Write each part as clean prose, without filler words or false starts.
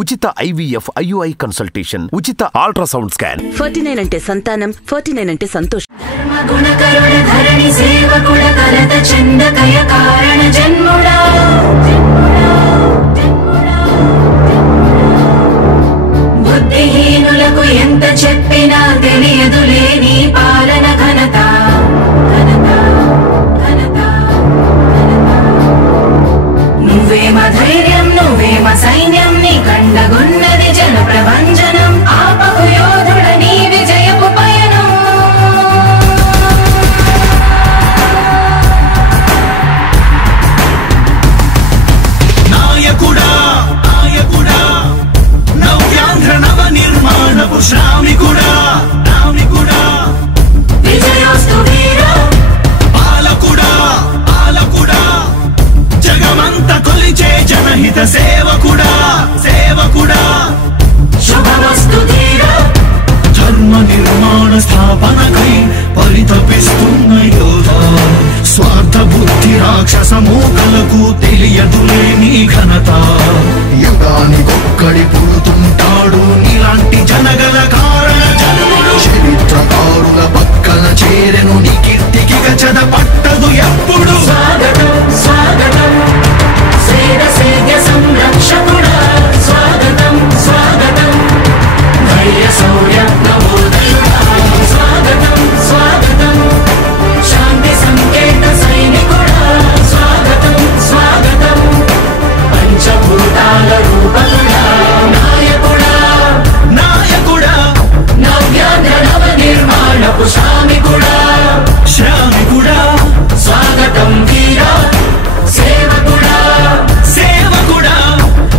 ఉచిత IVF IUI consultation, ఉచిత ultrasound scan. 49 అంటే సంతానం, 49 అంటే సంతోషం. గుణకరుణ ధరణి సేవకుడ కలత చందకయ కారణ జన్ముడా బుద్ధిహీనులకు ఎంత చెప్పినా తెలియదులే నీ పాలన ఘనత. నువ్వేమ ధైర్యం, నువ్వేమ సైన్యం, నీ కండగున్నది జన ప్రభంజనం. ఆపకు యోధుడ నీ విజయపు పయనం. నాయకుడా నాయకుడా నవ్యాంధ్ర నవ నిర్మాణపు శ్రామికుడా రామికుడా విజయోస్తు వీరా పాలకుడా పాలకుడా జగమంత కొలిచే జనహిత సేవకుడా సేవకుడా శుభమస్తు ధీరా ధర్మ నిర్మాణ స్థాపనకై పరితపిస్తున్న యోధ. స్వార్థ బుద్ధి రాక్షస మూకలకు తెలియదులే నీ ఘనత. యుగానికొక్కడి పుడుతుంటాడు నీలాంటి జనగల కారణ జన్ముడు. చరిత్రకారుల పక్కన చేరెను నీ కీర్తికి గచద పట్టదు ఎప్పుడు. స్వాగతం స్వాగతం సేద సేద్య సంరక్షకుడా. స్వాగతం స్వాగతం ధైర్య శౌర్య నవోదయుడా. స్వాగతం స్వాగతం శాంతి సంకేత సైనికుడా. స్వాగతం స్వాగతం పంచభూతాల రూపకుడా. నాయకుడా నాయకుడా నవ్యాంధ్ర నవ నిర్మాణపు శ్రామికుడా. శ్రామికుడా స్వాగతం వీరా సేవకుడా సేవకుడా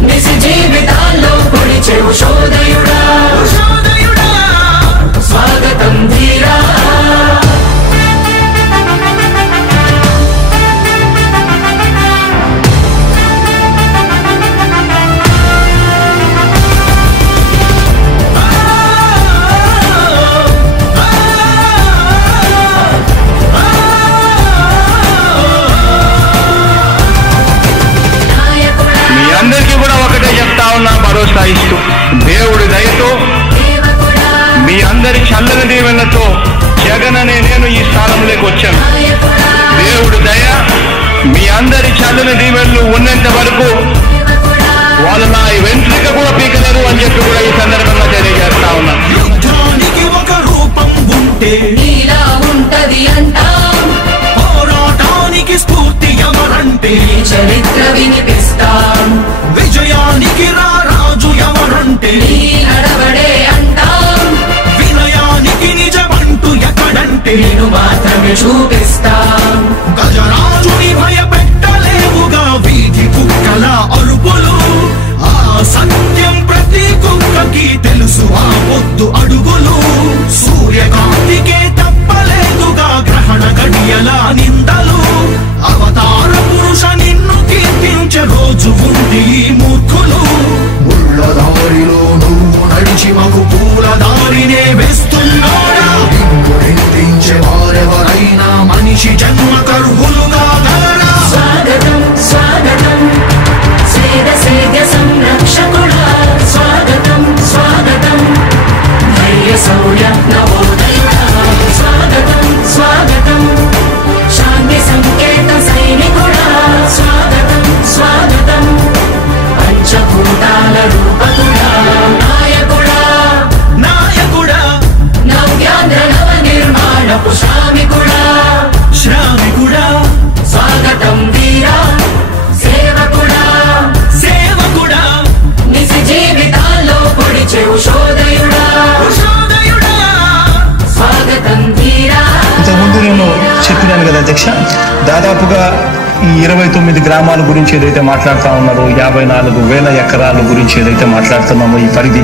నిజ జీవితాల్లో పొడిచెవు శోదయుడా. శోదయుడా స్వాగతం ధీరా మీ అందరికీ కూడా ఒకటే చెప్తా ఉన్నా, భరోసా ఇస్తూ దేవుడి దయతో దేవకుడా మీ అందరి చల్లని దీవెనతో జగన్ అనే నేను ఈ స్థానంలోకి వచ్చాను. నాయకుడా దేవుడి దయ మీ అందరి చల్లని దీవెనలు ఉన్నంత వరకు దేవకుడా వాళ్ళు నా వెంట్రిక కూడా పీకలేరు అని చెప్పి కూడా ఈ సందర్భంగా తెలియజేస్తా ఉన్నాను. యుద్ధానికి ఒక రూపం ఉంటే నీలా ఉంటది అంటాం. పోరాటానికి స్ఫూర్తి ఎవరంటే నీ చరిత్ర వినిపిస్తాం. విజయానికి రారాజు ఎవరంటే నీ నడవడే అంటాం. వినయానికి నిజమంటూ ఎక్కడంటే నేను మాత్రమే చూపిస్తాం. గజరాజుని భయపెట్టలేవుగా వీధి కుక్కల అరుపులు. ఆ సత్యం ప్రతి కుక్కకి తెలుసు ఆ పొద్దు అడుగులు. సూర్యకాంతికే తప్పలేదుగా గ్రహణ గడియల నిందలు. అవతార పురుష నిన్ను కీర్తించే రోజు ఉంది ఈ మూర్ఖులు. ముళ్ళ దారిలో నువ్వు నడిచి మాకు పూల దారినే వేస్తున్నాడా. నిన్ను నిందించే వారెవరైనా మనిషి జన్మ కరువులుగా గలరా. స్వాగతం స్వాగతం సేద సేద్య సంరక్షకుడా. స్వాగతం స్వాగతం ధైర్య శౌర్య నవోదయుడా. స్వాగతం స్వాగతం శాంతి సంకేత సైనికుడా. స్వాగతం స్వాగతం పంచభూతాల రూపకుడా. నాయకుడా నాయకుడా నవ్యాంధ్ర నవ నిర్మాణపు శ్రామికుడా. శ్రామికుడా స్వాగతం వీరా సేవకుడా సేవకుడా నిజ జీవితాల్లో పొడిచెవు శోదయుడా. శోదయుడా స్వాగతం ధీరా ఇంతకుముందు నేను చెప్పినాను కదా అధ్యక్ష, దాదాపుగా ఈ 29 గ్రామాల గురించి ఏదైతే మాట్లాడుతూ ఉన్నారో, 54,000 ఎకరాల గురించి ఏదైతే మాట్లాడుతున్నామో, ఈ పరిధి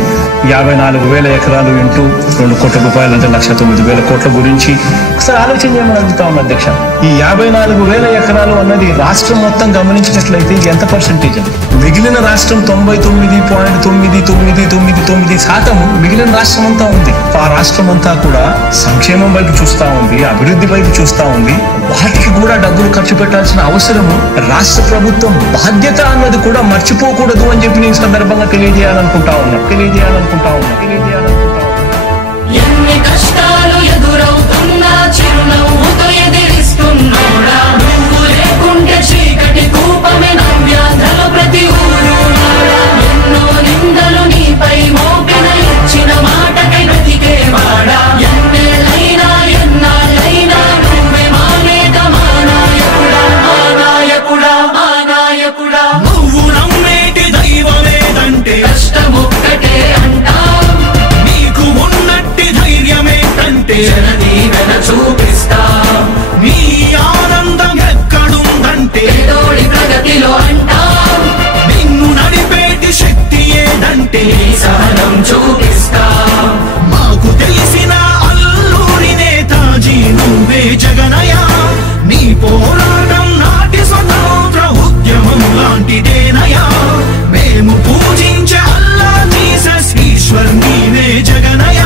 54,000 ఎకరాలు ఇంటూ 2 కోట్ల రూపాయలు అంటే 1,09,000 కోట్ల గురించి ఒకసారి ఆలోచన చేయమని అడుగుతా ఉన్నా అధ్యక్ష. ఈ 54,000 ఎకరాలు అన్నది రాష్ట్రం మొత్తం గమనించినట్లయితే ఎంత పర్సెంటేజ్? మిగిలిన రాష్ట్రం 99.9999% మిగిలిన రాష్ట్రం అంతా ఉంది. ఆ రాష్ట్రం అంతా కూడా సంక్షేమం వైపు చూస్తా ఉంది, అభివృద్ధి వైపు చూస్తా ఉంది. వాటికి కూడా డబ్బులు ఖర్చు పెట్టాల్సిన అవసరం అవసరము. రాష్ట్ర ప్రభుత్వం బాధ్యత అన్నది కూడా మర్చిపోకూడదు అని చెప్పి నేను సందర్భంగా తెలియజేయాలనుకుంటా ఉన్నా. ఎన్ని కష్టాలు ఎదురవుతున్నా చిరునవ్వుతో ఎదిరిస్తున్నాడా, నువ్వు లేకుంటే చీకటి కూపమే నవ్యాంధ్రలో ప్రతి ఊరు నాడా. ఎన్నో నిందలు నీపై మోపిన ఇచ్చిన మాటకై బ్రతికేవాడా, ఎన్నేళ్ళైనా ఎన్నాళ్ళైనా నువ్వే మా నేత, మా నాయకుడా, మా నాయకుడా, మా నాయకుడా. నువ్వు నమ్మేటి దైవమేదంటే కష్టమొక్కటే అంటాం, నీకు ఉన్నట్టి ధైర్యమేంటంటే జనదీవెన చూపిస్తాం. నీ ఆనందం ఎక్కడుందంటే పేదోడి ప్రగతిలో అంటాం, నిన్ను నడిపేటి శక్తి ఏదంటే నీ సహనం చూపిస్తాం. మాకు తెలిసిన అల్లూరి నేతాజీ నువ్వే జగనయ్య. నీ పోరాటం నాటి స్వతంత్ర ఉద్యమం లాంటిదేనయ్యా. మేము పూజించే అల్లా జీసస్ ఈశ్వర్ నీవే జగనయ్య.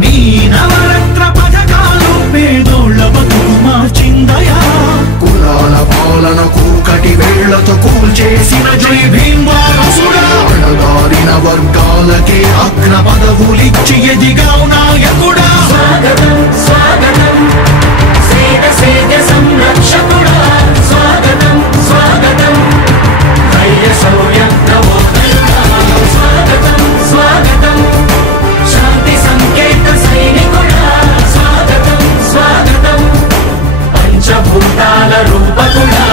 నీ నవరత్న పథకాలు పేదోళ్ళ బతుకు మార్చిందయా. కులాల పాలన కూకటి వేళ్లతో కూల్చేసిన జై భీమ్ వారసుడా. అణగారిన వర్గాలకే అగ్ర పదవులిచ్చి ఎదిగావు నాయకుడా. స్వాగతం స్వాగతం సేద సేద సంరక్షకుడా, స్వాగతం స్వాగతం ధైర్య శౌర్య నవోదయుడా. స్వాగతం స్వాగతం శాంతి సంకేత సైనికుడా, స్వాగతం స్వాగతం పంచభూతాల రూపకుడా.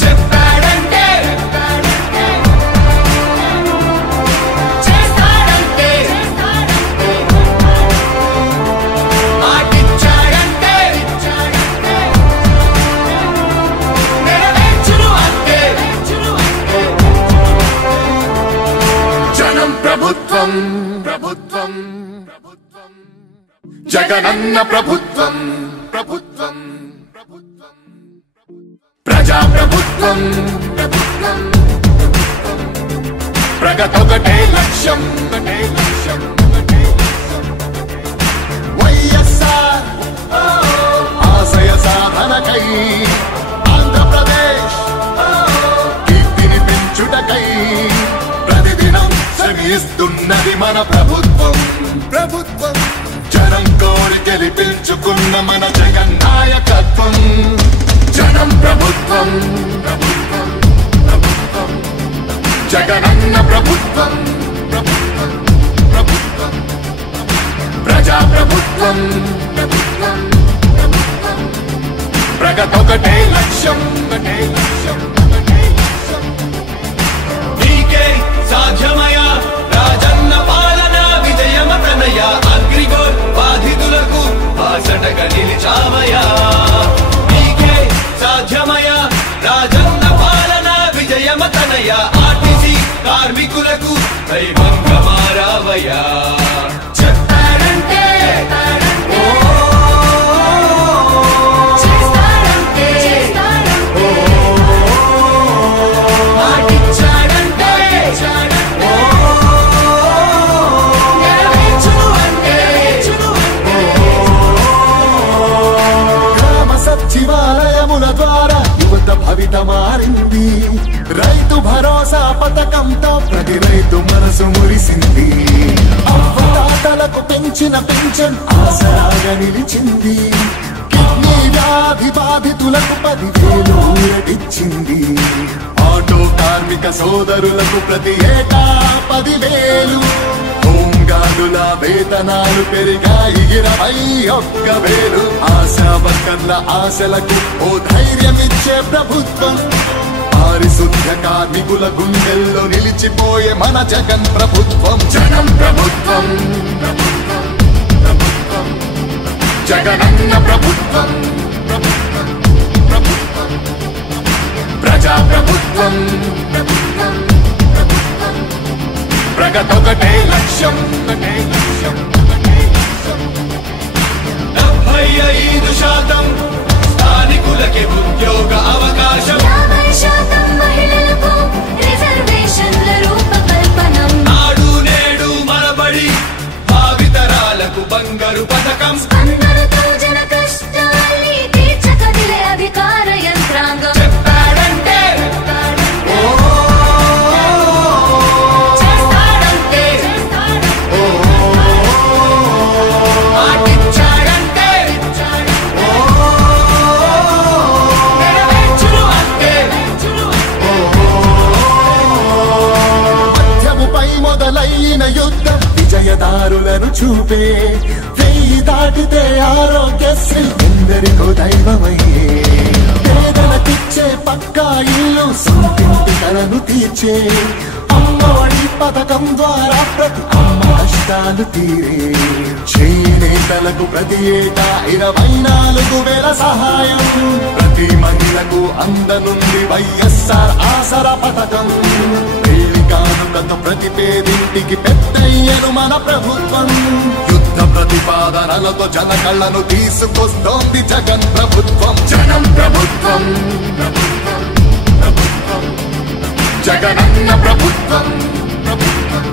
చెప్పాడంటే చేస్తాడంటే, మాటిచ్చాడంటే నెరవేర్చును అంటే. జనం ప్రభుత్వం ప్రభుత్వం ప్రభుత్వం జగనన్న ప్రభుత్వం ప్రభుత్వం ప్రభుత్వం ప్రజా ప్రభుత్వం ప్రభుత్వం ప్రగతొకటే లక్ష్యం ఒకటే లక్ష్యం ఒకటే లక్ష్యం. వైఎస్ఆర్ ఆశయ సాధనకై ఆంధ్రప్రదేశ్ కీర్తిని పెంచుటకై ప్రతిదినం శ్రమిస్తున్నది మన ప్రభుత్వం ప్రభుత్వం. జనం కోరి గెలిపించుకున్న మన జగన్ నాయకత్వం. జనం ప్రభుత్వం ప్రభుత్వం ప్రభుత్వం జగనన్న ప్రభుత్వం ప్రభుత్వం ప్రభుత్వం ప్రజా ప్రభుత్వం ప్రభుత్వం ప్రభుత్వం ప్రగతొకటే లక్ష్యం ఒకటే లక్ష్యం ఒకటే లక్ష్యం. నీకే సాధ్యమయా రాజన్న పాలన విజయమతనయ. అగ్రిగోల్ బాధితులకు బాసటగా నిలిచామయా. నీకే సాధ్యమయా రాజన్న పాలన విజయమతనయ. ఆర్టీసీ కార్మికులకు దైవంగా మారావయ్యా. చెప్పాడంటే చేస్తాడంటే, మాటిచ్చాడంటే నెరవేర్చును అంటే. గ్రామ సచివాలయముల ద్వారా యువత భవిత మారింది. రైతు భరోసా పథకంతో ప్రతి రైతు మనసు మురిసింది. అవ్వతాతలకు పెంచిన పెన్షన్ ఆసరాగా నిలిచింది. కిడ్నీ వ్యాధి బాధితులకు 10,000 ఊరటిచ్చింది. ఆటో కార్మిక సోదరులకు ప్రతి ఏటా 10,000. హోంగార్డుల వేతనాలు పెరిగాయి 21,000. ఆశా వర్కర్ల ఆశలకు ఓ ధైర్యమిచ్చే ప్రభుత్వం. పారిశుద్ధ కార్మికుల గుండెల్లో నిలిచిపోయే మన జగన్ ప్రభుత్వం. జనం ప్రభుత్వం ప్రభుత్వం ప్రభుత్వం జగనన్న ప్రభుత్వం ప్రభుత్వం ప్రభుత్వం ప్రజా ప్రభుత్వం ప్రభుత్వం ప్రభుత్వం ప్రగతొకటే లక్ష్యం ఒకటే లక్ష్యం ఒకటే లక్ష్యం. 75% స్థానికులకి ఉద్యోగ అవకాశం, 50% మహిళలకు బంగారు పథకం అందరితో జన కష్టాల్ని తీర్చకదిలే అధికార యంత్రాంగం చెప్పాడంటే చేస్తాడంటే మాటిచ్చాడంటే నెరవేర్చును అంటే మధ్యముపై మొదలైన యుద్ధం విజయదారులను చూపే వెయ్యి దాటితే ఆరోగ్యశ్రీ ఎందరికో దైవమయ్యే పేదలకిచ్చే పక్కా ఇల్లు సొంతింటి కలను తీర్చే అమ్మఒడి పథకం ద్వారా ప్రతి అమ్మ కష్టాలు తీరే చేనేతలకు ప్రతి ఏటా 24,000 సహాయం ప్రతి మహిళకు అందనుంది వైఎస్ఆర్ ఆసరా పథకం పెళ్లి కానుకతో ప్రతి పేదింటికి పెద్దయ్యను మన ప్రభుత్వం యుద్ధ ప్రతిపాదనలతో జన కళ్ళను తీసుకొస్తోంది జగన్ ప్రభుత్వం జనం ప్రభుత్వం ప్రభుత్వం ప్రభుత్వం జగనన్న ప్రభుత్వం ప్రభుత్వం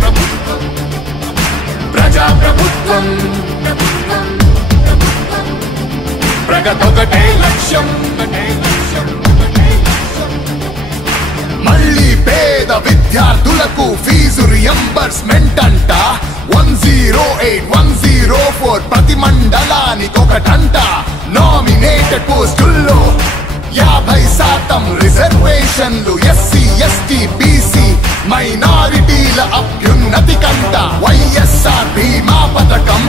ప్రభుత్వం ప్రజా ప్రభుత్వం ప్రభుత్వం ప్రభుత్వం ప్రగతొకటే లక్ష్యం ఒకటే లక్ష్యం ఒకటే లక్ష్యం మళ్ళీ పేద విద్యార్థులకు ఫీజు రియంబర్స్మెంట్ అంట 108-104 ప్రతి మండలానికి ఒకటంట నామినేటెడ్ పోస్టుల్లో 50% రిజర్వేషన్లు ఎస్సీ ఎస్టీ బీసీ మైనారిటీల అభ్యున్నతి కంట వైఎస్ఆర్ బీమా పథకం